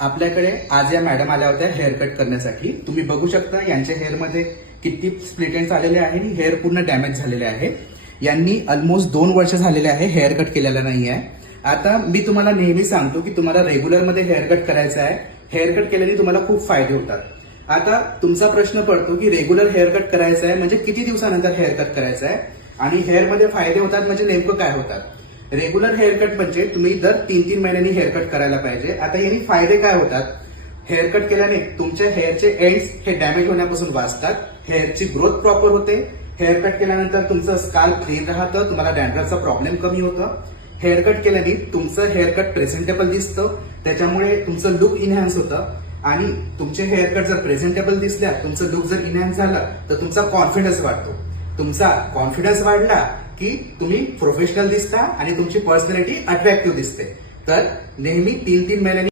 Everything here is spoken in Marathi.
आपल्याकडे आज या मॅडम आल्या होत्या हेअर कट करण्यासाठी. तुम्ही बघू शकता यांच्या हेअरमध्ये किती स्प्लिट एंड्स आलेले आहे आणि हेअर पूर्ण डॅमेज झालेले आहे. यांनी ऑलमोस्ट 2 वर्ष झालेले आहे हेअर कट केलेला नाही आहे. आता मी तुम्हाला नेहमी सांगतो की तुम्हाला रेग्युलर मध्ये हेअर कट करायचं आहे. हेअर कट केल्याने तुम्हाला खूप फायदे होतात. आता तुमचा प्रश्न पडतो की रेग्युलर हेअर कट करायचं आहे म्हणजे किती दिवसानंतर हेअर कट करायचं आहे आणि हेअरमध्ये फायदे होतात म्हणजे नेमकं काय होतात. रेग्युलर हेअर कट म्हणजे तुम्ही दर 3-3 महिन्यांनी हेअर कट करायला पाहिजे. आता यांनी फायदे काय होतात. हेअर कट केल्याने तुमच्या हेअरचे एंड्स हे डॅमेज होण्यापासून वाचतात. हेअरची ग्रोथ प्रॉपर होते. हेअर कट केल्यानंतर तुमचं स्काल्प क्लीन राहतं. तुम्हाला डॅन्ड्रफचा प्रॉब्लेम कमी होतं. हेअर कट केल्याने तुमचं हेअर कट प्रेझेंटेबल दिसतं. त्याच्यामुळे तुमचं लुक इनहॅन्स होतं आणि तुमचे हेअर कट जर प्रेझेंटेबल दिसल्या, तुमचं लुक जर इनहॅन्स झालं तर तुमचा कॉन्फिडन्स वाढतो. तुमचा कॉन्फिडन्स वाढला की तुम्ही प्रोफेशनल दिसता आणि तुमची पर्सनॅलिटी अट्रॅक्टिव्ह दिसते. तर नेहमी 3-3 महिन्यांनी